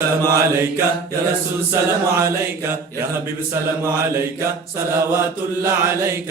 السلام عليك يا رسول سلام عليك يا حبيب سلام عليك صلوات الله عليك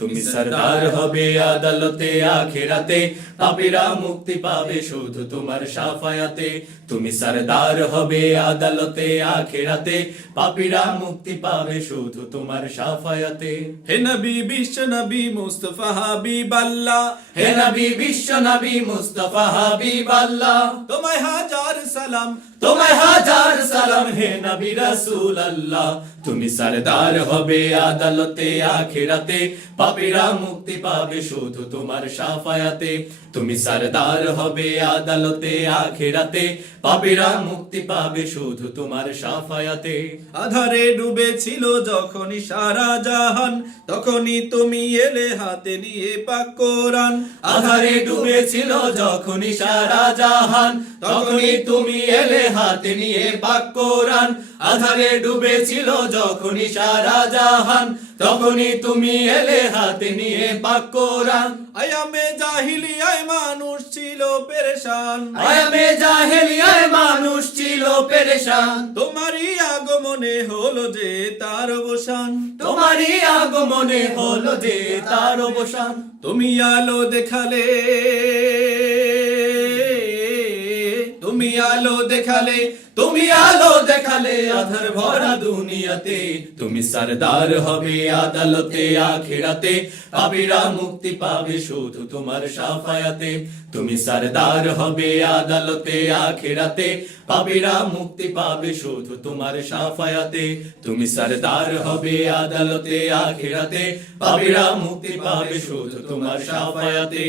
তুমি সরদার হবে আদালতে আখিরাতে পাপীরা মুক্তি পাবে শুধু তোমার শাফায়াতে তুমি সরদার হবে আদালতে আখিরাতে পাপীরা মুক্তি পাবে শুধু তোমার শাফায়াতে হে নবী বিশ্ব নবী মুস্তাফা হাবিবাল্লাহ হে নবী বিশ্ব নবী মুস্তাফা হাবিবাল্লাহ তোমায় হাজার সালাম তোমায় হাজার সালাম হে নবী রাসূল আল্লাহ তুমি সরদার হবে আদালতে আখিরাতে পাপীরা মুক্তি পাবে শুধু তোমার শাফায়াতে তুমি সরদার হবে আদালতে আখিরাতে পাপীরা মুক্তি পাবে শুধু তোমার শাফায়াতে আধারে ডুবেছিল যখনই সারা জাহান তখনই তুমি এলে হাতে নিয়ে পাক কোরআন আধারে ডুবেছিল যখনই সারা জাহান তখনই তুমি এলে হাতে নিয়ে পাক কোরআন আধারে ডুবেছিল যখনই সারা জাহান তখনই তুমি এলে হাতে নিয়ে পাক কোরআন আয়ামে জাহিলিয়ায় মানুষ ছিল পেরেশান আয়ামে জাহেলিয়ায় মানুষ ছিল পেরেশান তোমারই আগমনে হলো যে তার অবসান তোমারই আগমনে হলো যে তার অবসান তুমি আলো দেখালে তুমি আলো দেখালে তুমি আলো দেখালে আধার ভরা দুনিয়াতে তুমি সরদার হবে আদালতে আখিরাতে পাপীরা মুক্তি পাবে শুধু তোমার শাফায়াতে তুমি সরদার হবে আদালতে আখিরাতে পাপীরা মুক্তি পাবে শুধু তোমার শাফায়াতে তুমি সরদার হবে আদালতে আখিরাতে পাপীরা মুক্তি পাবে শুধু তোমার শাফায়াতে